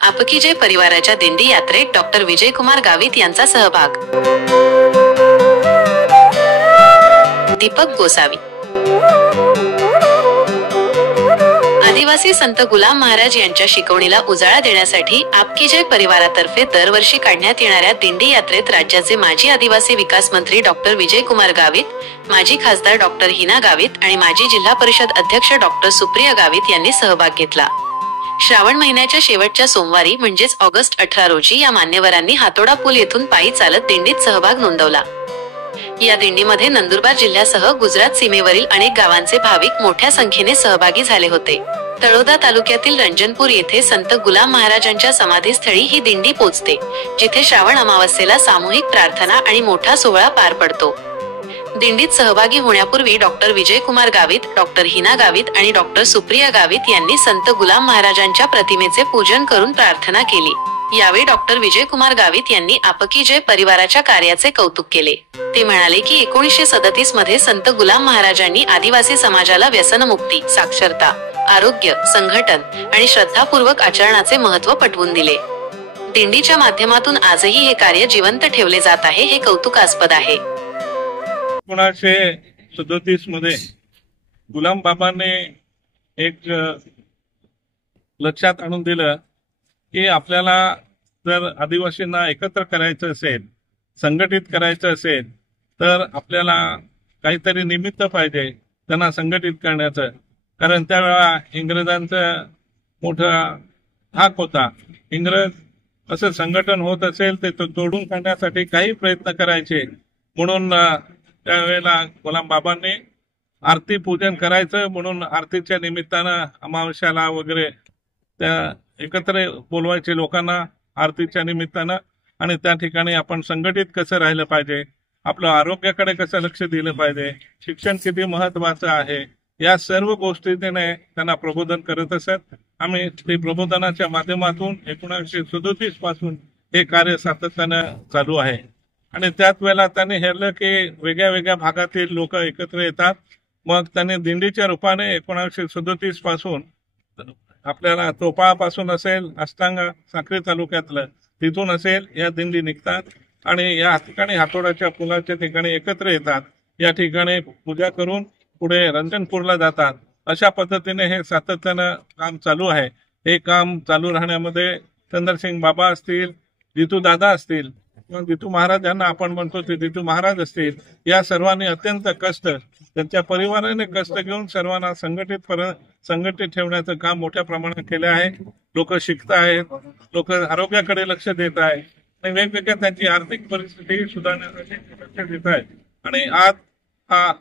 आपकी जय परिवाराच्या दिंडी यात्रेत डॉक्टर विजयकुमार गावित यांचा सहभाग। दीपक गोसावी। आदिवासी संत गुलाम महाराज यांच्या शिकवणीला उजाळा देण्यासाठी आपकी जय परिवारातर्फे दरवर्षी काढण्यात येणाऱ्या दिंडी यात्रेत राज्याचे माजी आदिवासी विकास मंत्री डॉक्टर विजयकुमार गावित, माजी खासदार डॉक्टर हिना गावित आणि माजी जिल्हा परिषद अध्यक्ष डॉक्टर सुप्रिया गावित यांनी सहभाग घेतला। श्रावण महिन्याच्या शेवटच्या सोमवारी म्हणजेच ऑगस्ट 18 रोजी या मान्यवरांनी हातोडा पूल येथून पायी चालत दिंडीत सहभाग नोंदवला। या दिंडीमध्ये नंदुरबार जिल्ह्यासह गुजरात सीमेवरील अनेक गावांचे भाविक मोठ्या संख्येने सहभागी झाले होते। तळोदा तालुक्यातील रंजनपूर येथे संत गुलाम महाराजांच्या समाधीस्थळी ही दिंडी पोहोचते, जिथे श्रावण अमावस्येला सामूहिक प्रार्थना आणि मोठा सोहळा पार पडतो। दिंडीत सहभागी होण्यापूर्वी डॉक्टर विजयकुमार गावित, डॉक्टर हिना गावित आणि डॉक्टर सुप्रिया गावित यांनी संत गुलाम महाराजांच्या प्रतिमेचे पूजन करून प्रार्थना केली। यावेळी डॉक्टर विजयकुमार गावित यांनी आपकी जय परिवाराच्या कार्याचे कौतुक केले। ते म्हणाले की 1937 मध्ये संत गुलाम महाराजांनी आदिवासी समाजाला व्यसनमुक्ती, साक्षरता, आरोग्य, संघटन आणि श्रद्धापूर्वक आचरणाचे महत्त्व पटवून दिले। दिंडीच्या माध्यमातून आजही हे कार्य जिवंत ठेवले जात आहे, हे कौतुकास्पद आहे। 1937 मध्ये गुलाम बाबांनी एक लक्षात आणून दिलं की आपल्याला जर आदिवासींना एकत्र करायचं असेल, संघटित करायचं असेल, तर आपल्याला काहीतरी निमित्त पाहिजे त्यांना संघटित करण्याचं। कारण त्यावेळा इंग्रजांचा मोठा हाक होता। इंग्रज असं संघटन होत असेल ते तोडून काढण्यासाठी काही प्रयत्न करायचे, म्हणून त्यावेळेला गुलाम बाबांनी आरती पूजन करायचं, म्हणून आरतीच्या निमित्तानं अमावस्याला वगैरे त्या एकत्र बोलवायचे लोकांना आरतीच्या निमित्तानं। आणि त्या ठिकाणी आपण संघटित कसं राहिलं पाहिजे, आपलं आरोग्याकडे कसं लक्ष दिलं पाहिजे, शिक्षण किती महत्वाचं आहे, या सर्व गोष्टीने त्यांना प्रबोधन करत असत। आम्ही ते प्रबोधनाच्या माध्यमातून 1937 पासून हे कार्य सातत्यानं चालू आहे। आणि त्याच वेळेला त्यांनी हेरलं की वेगळ्या वेगळ्या भागातील लोक एकत्र येतात, मग त्यांनी दिंडीच्या रूपाने 1937 पासून आपल्याला तोपाळापासून असेल, अष्टांगा साक्री तालुक्यातलं तिथून असेल, या दिंडी निघतात आणि या ठिकाणी हातोडाच्या पुलाच्या ठिकाणी एकत्र येतात। या ठिकाणी पूजा करून पुढे रंजनपूरला जातात। अशा पद्धतीने हे सातत्यानं काम चालू आहे। हे काम चालू राहण्यामध्ये चंद्रसिंग बाबा असतील, जितू दादा असतील, जितू महाराज यांना आपण म्हणतो ते जितू महाराज असतील, या सर्वांनी अत्यंत कष्ट, त्यांच्या परिवाराने कष्ट घेऊन सर्वांना संघटित ठेवण्याचं काम मोठ्या प्रमाणात केले आहे। लोक शिकत आहेत, लोक आरोग्याकडे लक्ष देत आहेत आणि वेगवेगळ्या त्यांची आर्थिक परिस्थिती सुधारण्यासाठी लक्ष देत आहेत। आणि आज हा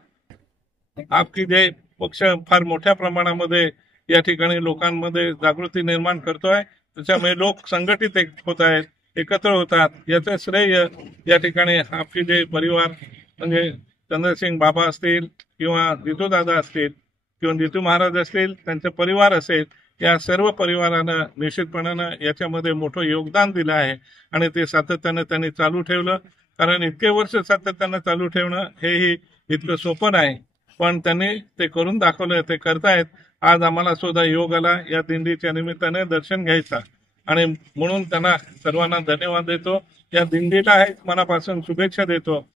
आपकी जय पक्ष फार मोठ्या प्रमाणामध्ये या ठिकाणी लोकांमध्ये जागृती निर्माण करतोय। त्याच्यामुळे लोक संघटित होत आहेत, एकत्र होतात। याचं श्रेय या ठिकाणी आपकी जय परिवार म्हणजे चंद्रसिंग बाबा असतील किंवा जितू दादा असतील किंवा जितू महाराज असतील, त्यांचा परिवार असेल, या सर्व परिवारानं निश्चितपणानं याच्यामध्ये मोठं योगदान दिलं आहे। आणि ते सातत्यानं त्यांनी चालू ठेवलं, कारण इतके वर्ष सातत्यानं चालू ठेवणं हेही इतकं सोपं नाही, पण त्यांनी ते करून दाखवलं, ते करतायत। आज आम्हाला सुद्धा योग आला या दिंडीच्या निमित्ताने दर्शन घ्यायचा, आणि म्हणून त्यांना सर्वांना धन्यवाद देतो। या दिंडीला मनापासून शुभेच्छा देतो